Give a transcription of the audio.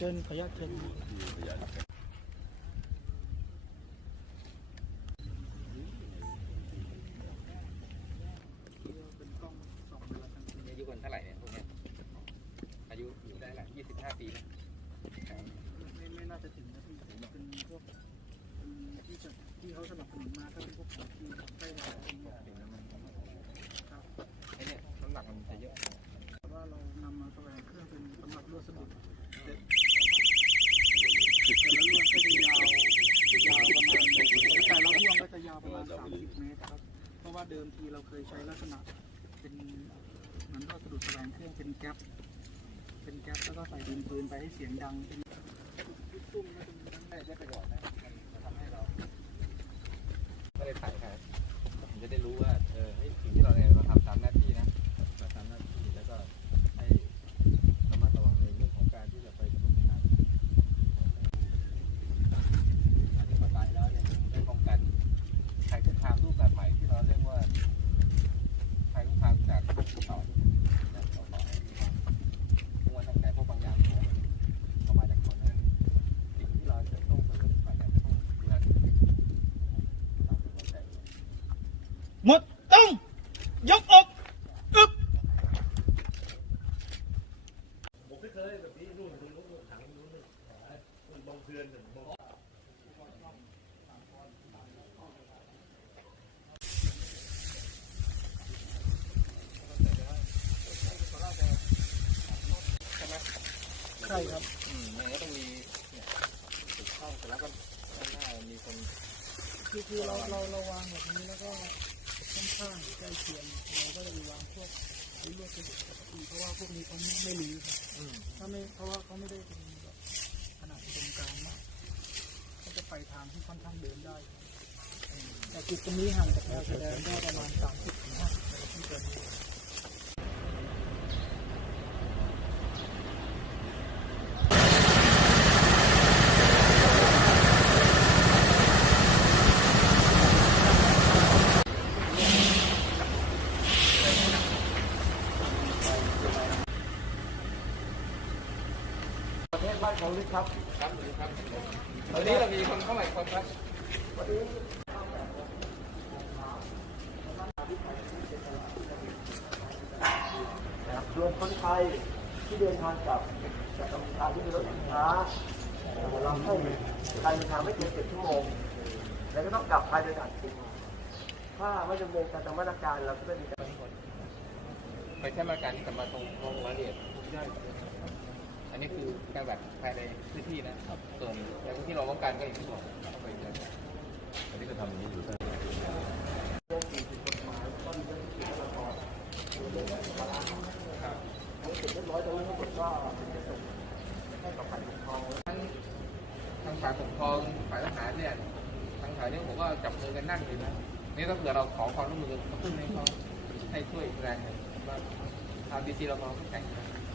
ชิญขออนุญาตเชิญอายุคนเท่าไหร่เนี่ยพวกเนี้ยอายุอยู่ได้ละยี่สิบห้าปีนะไม่ไม่น่าจะถึงนะพี่เป็นพวกเป็นที่จะที่เขาสนับสนุนมาก็เป็นพวกของที่ใกล้เราเองเนี่ยครับ ไอ้เนี่ยน้ำหนักมันจะเยอะ แต่ว่าเรานำมาแสดงเครื่องเป็นสำหรับลวดสนุกแต่แต่ละลวดก็จะยาวยาวประมาณแต่ละห่วงก็จะยาวประมาณ 30 เมตรครับ เพราะว่าเดิมทีเราเคยใช้ลักษณะเป็นเหมือนลวดสะดุดแสดงเครื่องเป็นแก๊ปเป็นแก๊ปแล้วก็ใส่ดินปืนไปให้เสียงดังเป็นตุ้มแล้วเป็นได้ได้ประโยชน์นะมันทำให้เราก็เลยถ่ายครับผมจะได้รู้ว่าเออเฮ้ยสิ่งที่เราเนี่ยเราทำตามหน้าที่นะเราทำหน้าที่แล้วก็ให้ระมัดระวังในเรื่องของการที่จะไปกระทบกระทั่งอันนี้พอตายแล้วเนี่ยได้ป้องกันภัยคุกคามรูปแบบใหม่ที่เราเรียกว่าภัยคุกคามจากโรคติดต่อนะเราขอให้มีความมุ่งมั่นตั้งใจเพราะบางอย่างของมันเข้ามาจากคนนั้น สิ่งที่เราจะต้องไปรู้ไปกันต้องดูแลตัวเองตามหัวใจ หมดต้องยกอกอึบผมไม่เคยแบบนี้นู่นตรงนู้นถังนู้นมันบองเพื่อนหนึ่งบองใช่ครับอืมมันก็ต้องมีเนี่ยถูกเข้าเสร็จแล้วก็ด้านหน้ามีคน คือคือเราเราเราวางแบบนี้แล้วก็ ข้างใกล้เคียงเราก็จะมีวางพวกไอ้ลวดกระดูกเพราะว่าพวกนี้เขาไม่รู้ครับถ้าไม่เพราะว่าเขาไม่ได้เป็นแบบขนาดตรงกลางมากเขาจะไปทางที่ค่อนข้างเดินได้แต่จุดตรงนี้ห่างจากแนวชายแดนได้ประมาณ30ถึง50เมตรที่เกิดเหตุ บ้านของลึกครับ ครับหรือครับตอนนี้เรามีคนเข้ามาอีกคนครับนะครับรวมคนไทยที่เดินทางกลับจากกัมพูชาที่มีรถสินค้าเราให้การเดินทางไม่เกินเจ็ดชั่วโมง แล้วก็ต้องกลับภายในด่านจริงถ้าไม่ดำเนินการตามมาตรการเราก็จะมีการไปใช้มาตรการที่จะมาตรงตรงรายละเอียด อันนี้คือการแบบภายในพื้นที่นะส่วนในพื้นที่เราป้องกันก็อย่างที่บอกเข้าไปเลยอันนี้ก็ทำอย่างนี้อยู่เรื่องสิ่งผิดกฎหมายก็มีเรื่องที่ผิดละครเรื่องที่ผิดละครทั้งเสร็จเรียบร้อยตรงนี้ทั้งหมดก็จะส่งให้กับฝ่ายปกครองทั้งทางฝ่ายปกครองฝ่ายทหารเนี่ยทางฝ่ายนี้ผมก็จับมือกันนั่งอยู่นะนี่ถ้าเผื่อเราขอความร่วมมือเขาพึ่งให้เขาให้ช่วยแรงหน่อยว่าทางดีซีเรามองแข็งนะ